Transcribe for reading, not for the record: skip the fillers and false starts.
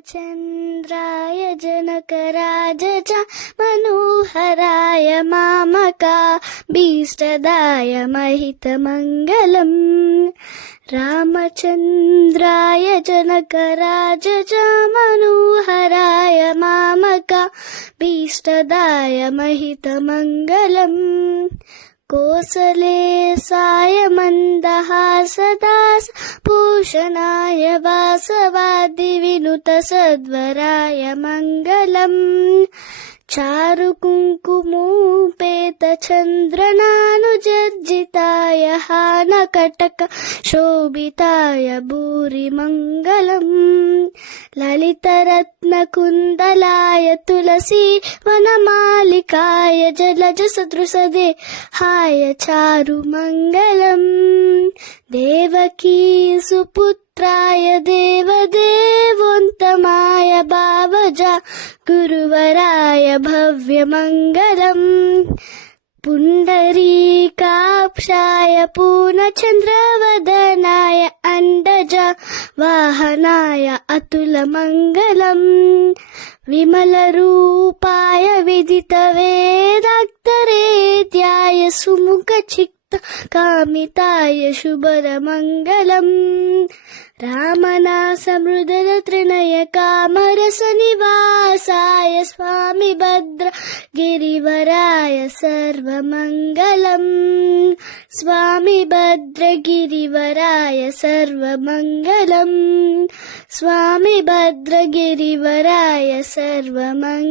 रामचन्द्राय Janakraj Manoharrai मामकाभीष्टदाय महितमङ्गलम्। रामचन्द्राय Janakraj Manoharrai मामकाभीष्टदाय महितमङ्गलम्। कोसलेशाय मन्दहासदास भूषणाय वासवादिविनुतसद्वराय Mangalam. चारुकुङ्कुमोपेतचन्द्रनानुजर्जिताय हानकटक शोभिताय भूरिमङ्गलम्। ललितरत्नकुन्दलाय Tulsi वनमालिकाय जलजसदृशदेहाय चारुमङ्गलम्। Devaki सुपुत्राय देवदेवोत्तमाय भावजा गुरुवराय भव्यमङ्गलम्। पुण्डरीकाक्षाय पूर्णचन्द्रवदनाय अण्डजा वाहनाय अतुलमङ्गलम्। विमलरूपाय विदितवेदाक्तरेत्याय सुमुखचित्त कामिताय शुभरमङ्गलम्। रामनासमृदरत्रिनय कामरसनिवासाय Swami भद्रगिरिवराय सर्वमङ्गलम्। Swami भद्रगिरिवराय सर्वमङ्गलम्। Swami भद्रगिरिवराय सर्वमङ्गलम्।